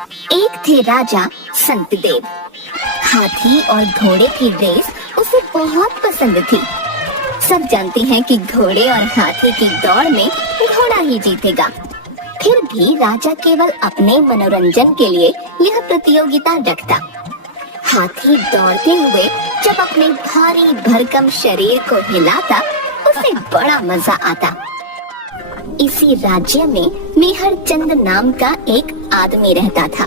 एक थे राजा संतदेव। हाथी और घोड़े की रेस उसे बहुत पसंद थी। सब जानते हैं कि घोड़े और हाथी की दौड़ में घोड़ा ही जीतेगा। फिर भी राजा केवल अपने मनोरंजन के लिए यह प्रतियोगिता रखता। हाथी दौड़ते हुए जब अपने भारी भरकम शरीर को हिलाता, उसे बड़ा मजा आता। इसी राज्य में मेहर चंद नाम का एक आदमी रहता था।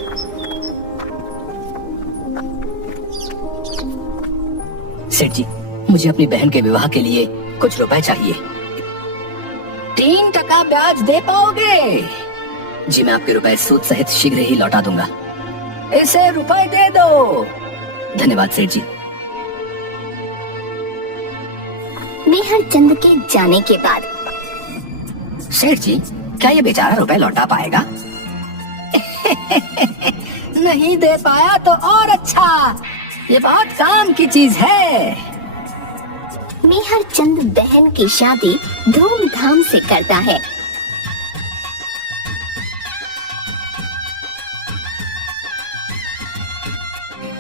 सेठ जी, मुझे अपनी बहन के विवाह के लिए कुछ रुपए चाहिए। 3% ब्याज दे पाओगे? जी, मैं आपके रुपए सूद सहित शीघ्र ही लौटा दूंगा। इसे रुपए दे दो। धन्यवाद सेठ जी। मेहर चंद के जाने के बाद सेठ जी, क्या ये बेचारा रुपए लौटा पाएगा? नहीं दे पाया तो और अच्छा, ये बहुत काम की चीज है। मेहर चंद बहन की शादी धूमधाम से करता है।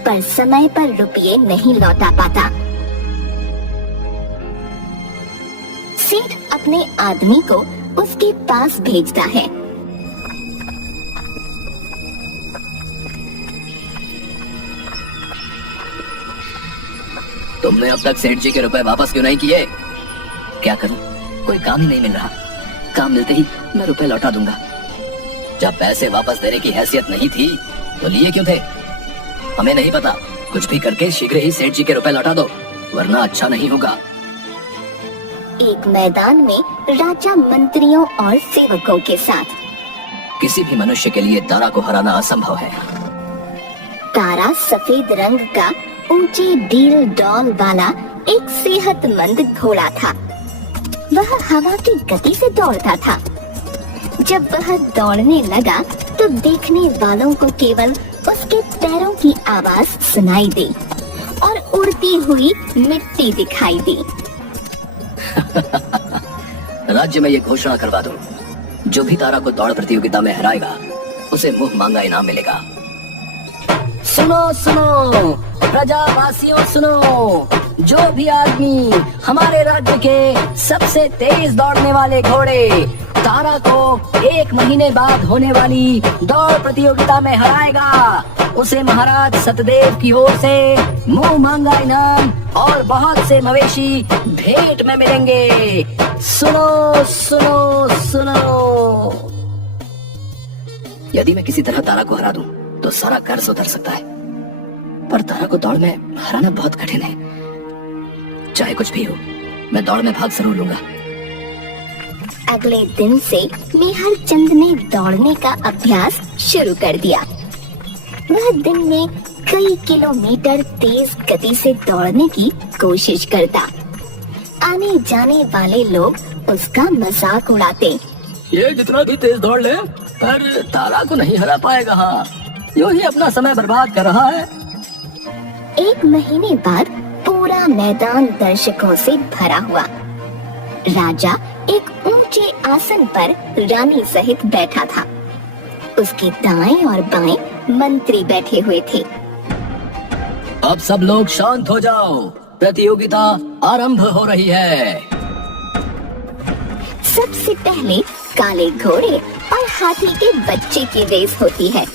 पर समय पर रुपये नहीं लौटा पाता। सेठ अपने आदमी को उसके पास भेजता है। तुमने अब तक सेठ जी के रुपए वापस क्यों नहीं किए? क्या करूं, कोई काम ही नहीं मिल रहा। काम मिलते ही मैं रुपए लौटा दूंगा। जब पैसे वापस देने की हैसियत नहीं थी तो लिए क्यों थे? हमें नहीं पता, कुछ भी करके शीघ्र ही सेठ जी के रुपए लौटा दो, वरना अच्छा नहीं होगा। एक मैदान में राजा मंत्रियों और सेवकों के साथ। किसी भी मनुष्य के लिए तारा को हराना असंभव है। तारा सफेद रंग का ऊंचे डील डॉल वाला एक सेहतमंद घोड़ा था। वह हवा की गति से दौड़ता था। जब वह दौड़ने लगा तो देखने वालों को केवल उसके पैरों की आवाज सुनाई दी और उड़ती हुई मिट्टी दिखाई दी। राज्य में ये घोषणा करवा दूं, जो भी तारा को दौड़ प्रतियोगिता में हराएगा उसे मुंह मांगा इनाम मिलेगा। सुनो सुनो प्रजावासियों, सुनो, जो भी आदमी हमारे राज्य के सबसे तेज दौड़ने वाले घोड़े तारा को 1 महीने बाद होने वाली दौड़ प्रतियोगिता में हराएगा, उसे महाराज सतदेव की ओर से मुंह मांगा इनाम और बहुत से मवेशी भेंट में मिलेंगे। सुनो सुनो सुनो। यदि मैं किसी तरह तारा को हरा दूं तो सारा कर्ज उतर सकता है, पर तारा को दौड़ में हराना बहुत कठिन है। चाहे कुछ भी हो, मैं दौड़ में भाग जरूर लूंगा। अगले दिन से मेहर चंद ने दौड़ने का अभ्यास शुरू कर दिया। वह दिन में कई किलोमीटर तेज गति से दौड़ने की कोशिश करता। आने जाने वाले लोग उसका मजाक उड़ाते। ये जितना भी तेज दौड़ ले, पर तारा को नहीं हरा पाएगा। हाँ, यूं ही अपना समय बर्बाद कर रहा है। 1 महीने बाद पूरा मैदान दर्शकों से भरा हुआ। राजा एक ऊंचे आसन पर रानी सहित बैठा था। उसके दाएं और बाएं मंत्री बैठे हुए थे। अब सब लोग शांत हो जाओ, प्रतियोगिता आरंभ हो रही है। सबसे पहले काले घोड़े और हाथी के बच्चे की रेस होती है।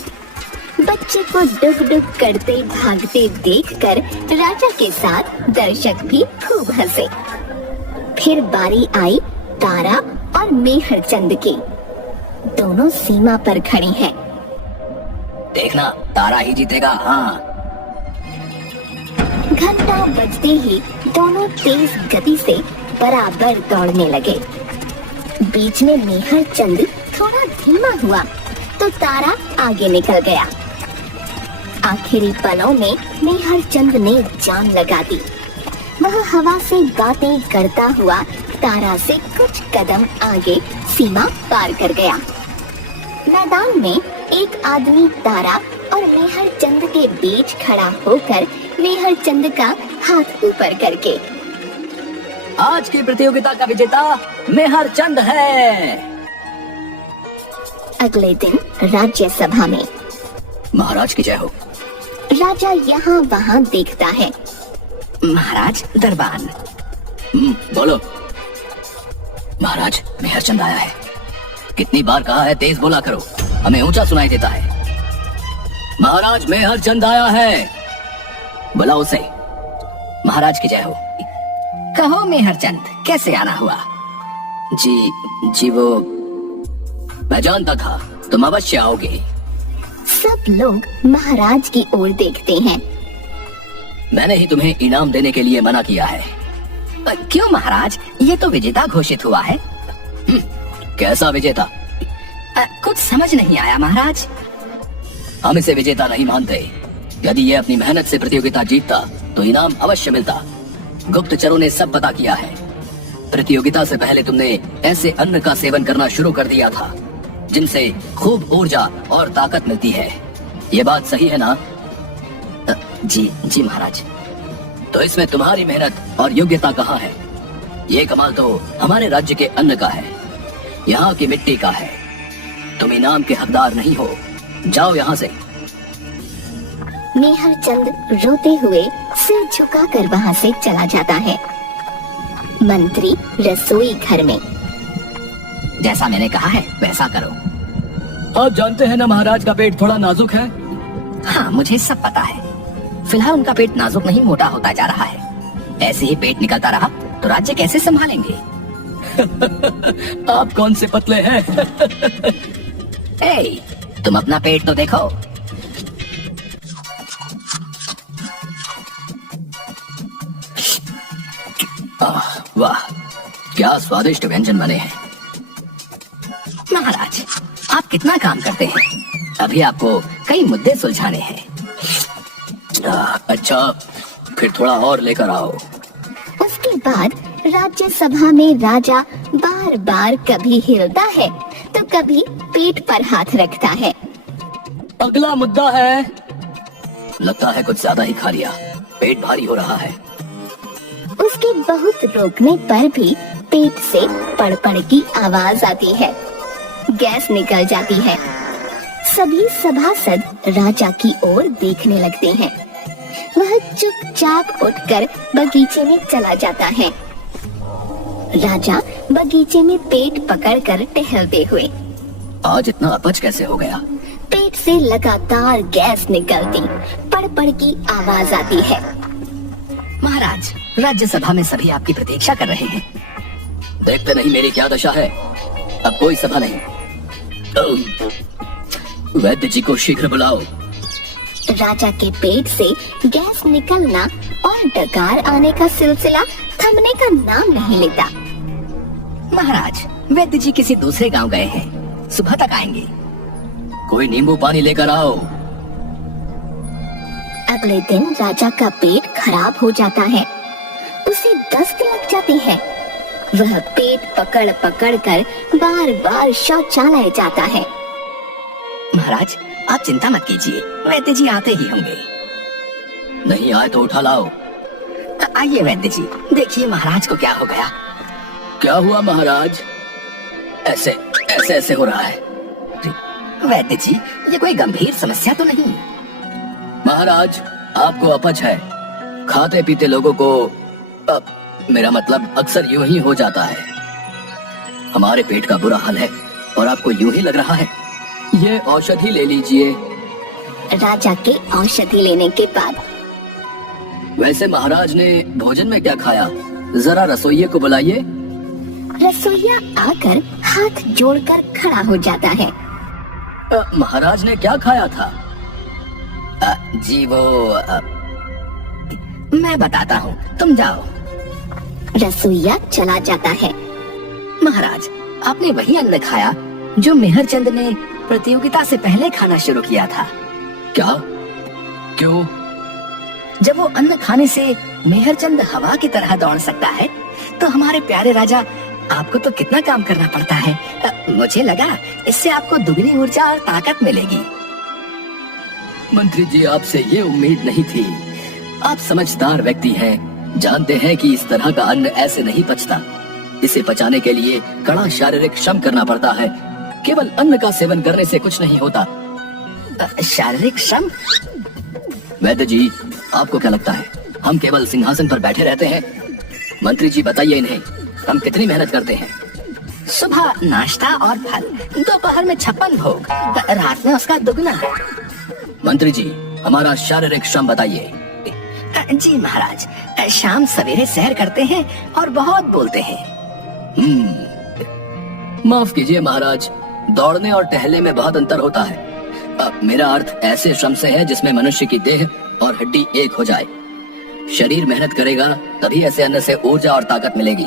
बच्चे को डुग डुग करते भागते देखकर राजा के साथ दर्शक भी खूब हंसे। फिर बारी आई तारा और मेहर चंद की। दोनों सीमा पर खड़े हैं। देखना, तारा ही जीतेगा। हाँ। घंटा बजते ही दोनों तेज गति से बराबर दौड़ने लगे। बीच में मेहर चंद थोड़ा धीमा हुआ तो तारा आगे निकल गया। आखिरी पलों में मेहर चंद ने जान लगा दी। वह हवा से बातें करता हुआ तारा से कुछ कदम आगे सीमा पार कर गया। मैदान में एक आदमी तारा और मेहर चंद के बीच खड़ा होकर मेहर चंद का हाथ ऊपर करके, आज की प्रतियोगिता का विजेता मेहर चंद है। अगले दिन राज्यसभा में महाराज की जय हो। राजा यहाँ वहाँ देखता है। महाराज दरबान। बोलो। महाराज मेहरचंद आया है। कितनी बार कहा है तेज बोला करो, हमें ऊंचा सुनाई देता है। महाराज मेहरचंद आया है, बुलाओ उसे। महाराज की जय हो। कहो मेहरचंद, कैसे आना हुआ? जी वो मैं जानता था तुम अवश्य आओगे। सब लोग महाराज की ओर देखते हैं। मैंने ही तुम्हें इनाम देने के लिए मना किया है। क्यों महाराज, ये तो विजेता घोषित हुआ है। कैसा विजेता? कुछ समझ नहीं आया महाराज। हम इसे विजेता नहीं मानते। यदि ये अपनी मेहनत से प्रतियोगिता जीतता तो इनाम अवश्य मिलता। गुप्तचरों ने सब पता किया है। प्रतियोगिता से पहले तुमने ऐसे अन्न का सेवन करना शुरू कर दिया था जिनसे खूब ऊर्जा और ताकत मिलती है। ये बात सही है ना? जी महाराज। तो इसमें तुम्हारी मेहनत और योग्यता कहाँ है? ये कमाल तो हमारे राज्य के अन्न का है, यहाँ की मिट्टी का है। तुम इनाम के हकदार नहीं हो, जाओ यहाँ से। मेहरचंद रोते हुए सिर झुकाकर वहाँ से चला जाता है। मंत्री रसोई घर में। जैसा मैंने कहा है वैसा करो। आप जानते हैं ना महाराज का पेट थोड़ा नाजुक है। हाँ मुझे सब पता है। फिलहाल उनका पेट नाजुक नहीं मोटा होता जा रहा है। ऐसे ही पेट निकलता रहा तो राज्य कैसे संभालेंगे? आप कौन से पतले हैं? ए, तुम अपना पेट तो देखो। वाह, क्या स्वादिष्ट व्यंजन बने हैं। महाराज आप कितना काम करते हैं, अभी आपको कई मुद्दे सुलझाने हैं। अच्छा, फिर थोड़ा और लेकर आओ। उसके बाद राज्यसभा में राजा बार बार कभी हिलता है तो कभी पेट पर हाथ रखता है। अगला मुद्दा है। लगता है कुछ ज्यादा ही खा लिया, पेट भारी हो रहा है। उसके बहुत रोकने पर भी पेट से पड़पड़ की आवाज आती है। गैस निकल जाती है। सभी सभासद राजा की ओर देखने लगते हैं। वह चुपचाप उठकर बगीचे में चला जाता है। राजा बगीचे में पेट पकड़कर टहलते हुए। आज इतना अपच कैसे हो गया? पेट से लगातार गैस निकलती, पड़पड़ की आवाज आती है। महाराज राज्यसभा में सभी आपकी प्रतीक्षा कर रहे हैं। देखते नहीं मेरी क्या दशा है। अब कोई सभा नहीं। वैद्य जी को शीघ्र बुलाओ। राजा के पेट से गैस निकलना और डकार आने का सिलसिला थमने का नाम नहीं लेता। महाराज वैद्य जी किसी दूसरे गांव गए हैं, सुबह तक आएंगे। कोई नींबू पानी लेकर आओ। अगले दिन राजा का पेट खराब हो जाता है। उसे दस्त लग जाती है। वह पेट पकड़ पकड़ कर बार बार शौचालय जाता है। महाराज आप चिंता मत कीजिए, वैद्य जी आते ही होंगे। नहीं आए तो उठा लाओ। आइए वैद्य जी, देखिए महाराज को क्या हो गया। क्या हुआ महाराज? ऐसे ऐसे ऐसे हो रहा है। वैद्य जी ये कोई गंभीर समस्या तो नहीं? महाराज आपको अपच है। खाते पीते लोगों को मेरा मतलब अक्सर यूं ही हो जाता है। हमारे पेट का बुरा हाल है और आपको यूं ही लग रहा है। ये औषधि ले लीजिए। राजा के औषधि लेने के बाद। वैसे महाराज ने भोजन में क्या खाया? जरा रसोइये को बुलाइए। रसोइया आकर हाथ जोड़कर खड़ा हो जाता है। महाराज ने क्या खाया था? जी वो मैं बताता हूँ, तुम जाओ। रसोइया चला जाता है। महाराज आपने वही अन्न खाया जो मेहरचंद ने प्रतियोगिता से पहले खाना शुरू किया था। क्या? क्यों? जब वो अन्न खाने से मेहरचंद हवा की तरह दौड़ सकता है तो हमारे प्यारे राजा आपको तो कितना काम करना पड़ता है। मुझे लगा इससे आपको दुगनी ऊर्जा और ताकत मिलेगी। मंत्री जी आपसे ये उम्मीद नहीं थी। आप समझदार व्यक्ति हैं, जानते हैं कि इस तरह का अन्न ऐसे नहीं पचता। इसे पचाने के लिए कड़ा शारीरिक श्रम करना पड़ता है। केवल अन्न का सेवन करने से कुछ नहीं होता। शारीरिक श्रम? वैद्य जी, आपको क्या लगता है हम केवल सिंहासन पर बैठे रहते हैं? मंत्री जी बताइए इन्हें, हम कितनी मेहनत करते हैं? सुबह नाश्ता और फल, दोपहर में 56 भोग, रात में उसका दुगना। मंत्री जी, हमारा शारीरिक श्रम बताइए। जी महाराज, शाम सवेरे सैर करते हैं और बहुत बोलते हैं। माफ कीजिए महाराज, दौड़ने और टहलने में बहुत अंतर होता है। मेरा अर्थ ऐसे श्रम से है जिसमें मनुष्य की देह और हड्डी एक हो जाए। शरीर मेहनत करेगा तभी ऐसे अन्न से ऊर्जा और ताकत मिलेगी।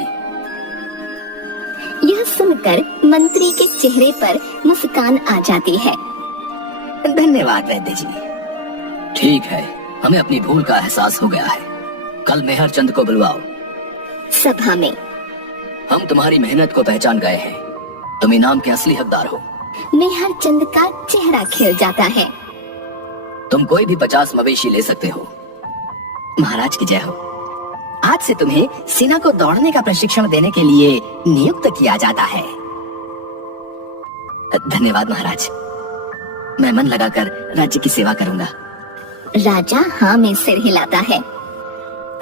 यह सुनकर मंत्री के चेहरे पर मुस्कान आ जाती है। धन्यवाद वैद्य जी। ठीक है, हमें अपनी भूल का एहसास हो गया है। कल मेहर चंद को बुलवाओ। सभा में हम तुम्हारी मेहनत को पहचान गए हैं, तुम इनाम के असली हकदार हो। मेहर चंद का चेहरा खिल जाता है। तुम कोई भी 50 मवेशी ले सकते हो। महाराज की जय हो। आज से तुम्हें सेना को दौड़ने का प्रशिक्षण देने के लिए नियुक्त किया जाता है। धन्यवाद महाराज, मैं मन लगाकर राज्य की सेवा करूंगा। राजा हाँ में सिर हिलाता है।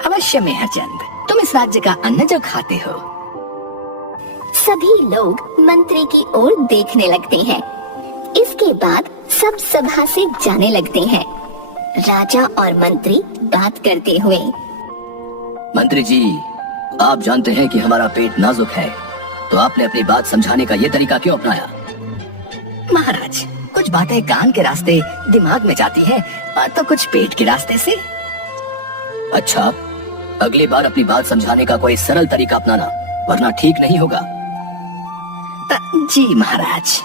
अवश्य मेहरचंद, तुम इस राज्य का अन्न जो खाते हो। सभी लोग मंत्री की ओर देखने लगते हैं। इसके बाद सब सभा से जाने लगते हैं। राजा और मंत्री बात करते हुए। मंत्री जी, आप जानते हैं कि हमारा पेट नाजुक है, तो आपने अपनी बात समझाने का ये तरीका क्यों अपनाया? महाराज, कुछ बातें कान के रास्ते दिमाग में जाती हैं और तो कुछ पेट के रास्ते से। अच्छा, अगली बार अपनी बात समझाने का कोई सरल तरीका अपनाना, वरना ठीक नहीं होगा। जी महाराज।